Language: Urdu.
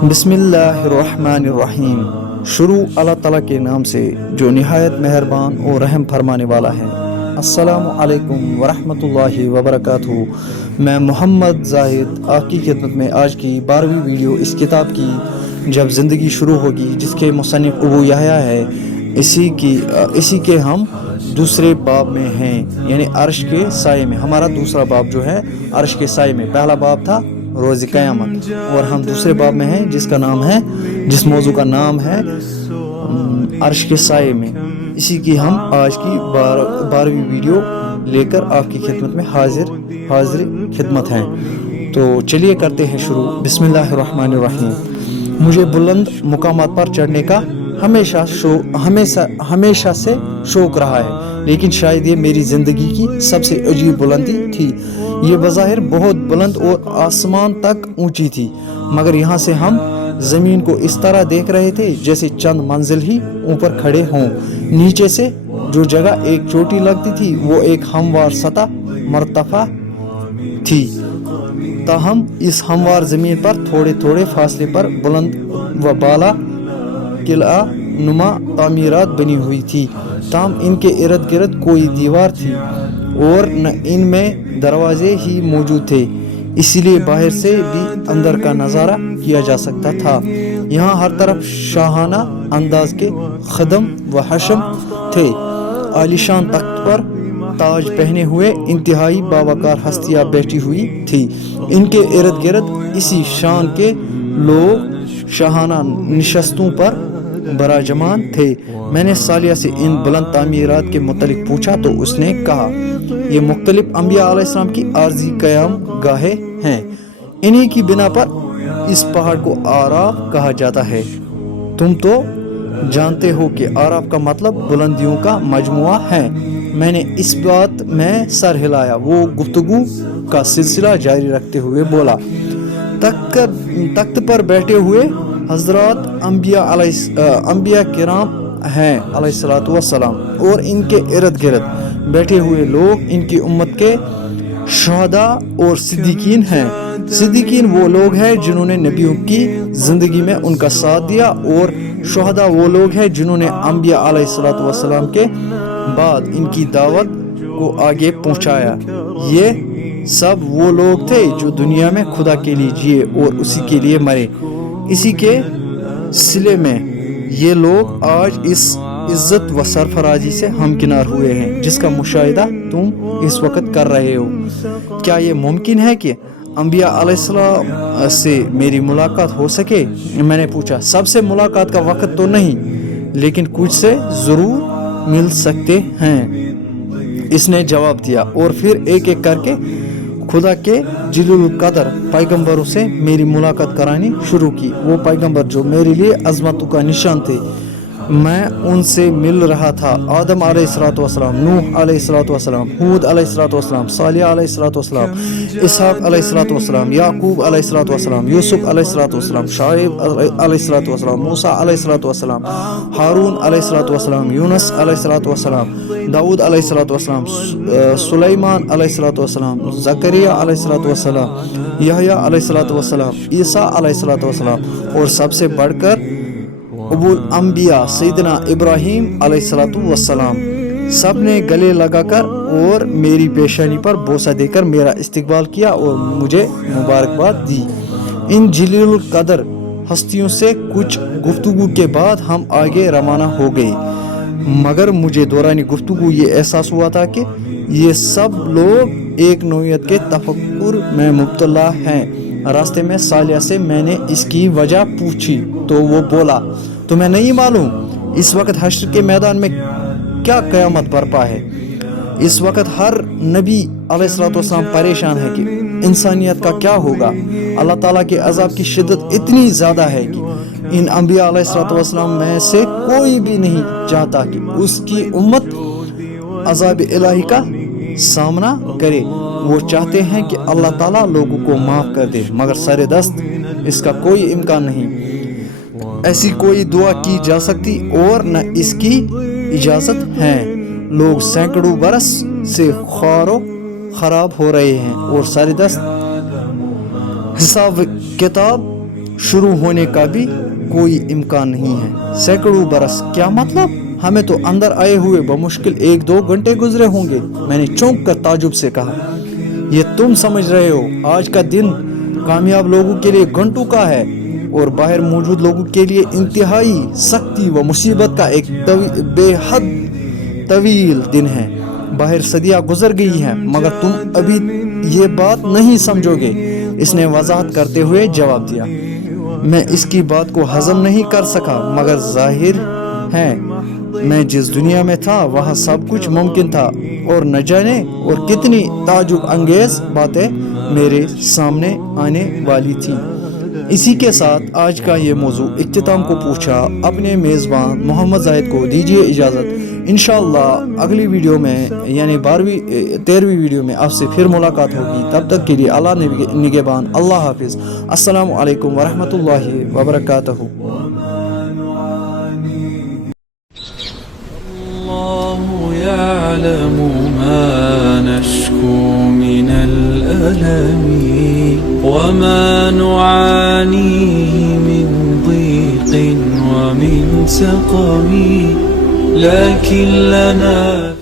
بسم اللہ الرحمن الرحیم۔ شروع اللہ تعالیٰ کے نام سے جو نہایت مہربان اور رحم فرمانے والا ہے۔ السلام علیکم ورحمۃ اللہ وبرکاتہ۔ میں محمد زاہد آپ کی خدمت میں آج کی 12ویں ویڈیو اس کتاب کی جب زندگی شروع ہوگی، جس کے مصنف ابو یحییٰ ہے، اسی کے ہم دوسرے باب میں ہیں، یعنی عرش کے سائے میں۔ ہمارا دوسرا باب جو ہے عرش کے سائے میں، پہلا باب تھا روز قیامت، اور ہم دوسرے باب میں ہیں جس موضوع کا نام ہے عرش کے سائے میں۔ اسی کی ہم آج کی 12ویں ویڈیو لے کر آپ کی خدمت میں حاضر خدمت ہیں۔ تو چلیے کرتے ہیں شروع۔ بسم اللہ الرحمن الرحیم۔ مجھے بلند مقامات پر چڑھنے کا ہمیشہ سے شوق رہا ہے، لیکن شاید یہ میری زندگی کی سب سے عجیب بلندی تھی۔ یہ بظاہر بہت بلند اور آسمان تک اونچی تھی، مگر یہاں سے ہم زمین کو اس طرح دیکھ رہے تھے جیسے چند منزل ہی اوپر کھڑے ہوں۔ نیچے سے جو جگہ ایک چوٹی لگتی تھی وہ ایک ہموار سطح مرتفع تھی، تاہم اس ہموار زمین پر تھوڑے تھوڑے فاصلے پر بلند و بالا قلعہ نما تعمیرات بنی ہوئی تھی، تاہم ان کے ارد گرد کوئی دیوار تھی اور نہ ان میں دروازے ہی موجود تھے، اسی لیے باہر سے بھی اندر کا نظارہ کیا جا سکتا تھا۔ یہاں ہر طرف شاہانہ انداز کے خدم و حشم تھے، عالیشان تخت پر تاج پہنے ہوئے انتہائی باوقار ہستیاں بیٹھی ہوئی تھی۔ ان کے ارد گرد اسی شان کے لوگ شاہانہ نشستوں پر براجمان تھے۔ میں نے سالیہ سے ان بلند تعمیرات کے متعلق پوچھا تو اس نے کہا، یہ مختلف انبیاء علیہ السلام کی عارضی قیام گاہیں ہیں، انہی کی بنا پر اس پہاڑ کو آراف کہا جاتا ہے۔ تم تو جانتے ہو کہ آراف کا مطلب بلندیوں کا مجموعہ ہے۔ میں نے اس بات میں سر ہلایا۔ وہ گفتگو کا سلسلہ جاری رکھتے ہوئے بولا، تخت پر بیٹھے ہوئے حضرات انبیاء کرام ہیں علیہ السلام، اور ان کے ارد گرد بیٹھے ہوئے لوگ ان کی امت کے شہداء اور صدیقین ہیں۔ صدیقین وہ لوگ ہیں جنہوں نے نبیوں کی زندگی میں ان کا ساتھ دیا، اور شہداء وہ لوگ ہیں جنہوں نے انبیاء علیہ السلام کے بعد ان کی دعوت کو آگے پہنچایا۔ یہ سب وہ لوگ تھے جو دنیا میں خدا کے لیے جیے اور اسی کے لیے مرے۔ اسی کے صلے میں یہ لوگ آج اس عزت و سرفرازی سے ہمکنار ہوئے ہیں جس کا مشاہدہ تم اس وقت کر رہے ہو۔ کیا یہ ممکن ہے کہ انبیاء علیہ السلام سے میری ملاقات ہو سکے؟ میں نے پوچھا۔ سب سے ملاقات کا وقت تو نہیں، لیکن کچھ سے ضرور مل سکتے ہیں، اس نے جواب دیا، اور پھر ایک ایک کر کے خدا کے جلیل القدر پیغمبروں سے میری ملاقات کرانی شروع کی۔ وہ پیغمبر جو میرے لیے عظمتوں کا نشان تھے، میں ان سے مل رہا تھا۔ آدم علیہ السلام، نوح علیہ السلام، ہود علیہ السلام، صالح علیہ السلام، اسحاق علیہ السلام، یعقوب علیہ السلام، یوسف علیہ السلام، شعیب علیہ السلام، موسیٰ علیہ السلام، ہارون علیہ السلام، یونس علیہ السلام، داؤد علیہ السلام، سلیمان علیہ السلام، زکریا علیہ السلام، یحییٰ علیہ السلام، عیسیٰ علیہ السلام، اور سب سے بڑھ کر ابو الانبیاء سیدنا ابراہیم علیہ السلام۔ سب نے گلے لگا کر اور میری پیشانی پر بوسہ دے کر میرا استقبال کیا اور مجھے مبارکباد دی۔ ان جلیل القدر ہستیوں سے کچھ گفتگو کے بعد ہم آگے روانہ ہو گئے، مگر مجھے دوران گفتگو یہ احساس ہوا تھا کہ یہ سب لوگ ایک نوعیت کے تفکر میں مبتلا ہیں۔ راستے میں سالیہ سے میں نے اس کی وجہ پوچھی تو وہ بولا، تمہیں نہیں معلوم اس وقت حشر کے میدان میں کیا قیامت برپا ہے؟ اس وقت ہر نبی علیہ السلام پریشان ہے کہ انسانیت کا کیا ہوگا۔ اللہ تعالیٰ کے عذاب کی شدت اتنی زیادہ ہے کہ ان انبیاء علیہ السلام میں سے کوئی بھی نہیں چاہتا کہ اس کی امت عذاب الہی کا سامنا کرے۔ وہ چاہتے ہیں کہ اللہ تعالیٰ لوگوں کو معاف کر دے، مگر سر دست اس کا کوئی امکان نہیں۔ ایسی کوئی دعا کی جا سکتی اور نہ اس کی اجازت ہے۔ لوگ سینکڑوں برس سے خوار و خراب ہو رہے ہیں اور سر دست حساب کتاب شروع ہونے کا بھی کوئی امکان نہیں ہے۔ سینکڑوں برس کیا مطلب؟ ہمیں تو اندر آئے ہوئے بمشکل 1-2 گھنٹے گزرے ہوں گے۔ میں نے چونک کر تعجب سے کہا، یہ تم سمجھ رہے ہو آج کا دن کامیاب لوگوں کے لیے گھنٹوں کا ہے اور باہر موجود لوگوں کے لیے انتہائی سختی و مصیبت کا ایک بے حد طویل دن ہے۔ باہر صدیاں گزر گئی ہیں مگر تم ابھی یہ بات نہیں سمجھو گے، اس نے وضاحت کرتے ہوئے جواب دیا۔ میں اس کی بات کو ہضم نہیں کر سکا مگر ظاہر ہے میں جس دنیا میں تھا وہاں سب کچھ ممکن تھا اور نہ جانے اور کتنی تعجب انگیز باتیں میرے سامنے آنے والی تھی۔ اسی کے ساتھ آج کا یہ موضوع اختتام کو پہنچا۔ اپنے میزبان محمد زاہد کو دیجیے اجازت۔ انشاءاللہ اگلی ویڈیو میں یعنی 13ویں ویڈیو میں آپ سے پھر ملاقات ہوگی۔ تب تک کے لیے اللہ نگہبان، اللہ حافظ، السلام علیکم ورحمۃ اللہ وبرکاتہ۔ الله يعلم ما نشكو من الألم وما نعانيه من ضيق ومن سقم، لكن لنا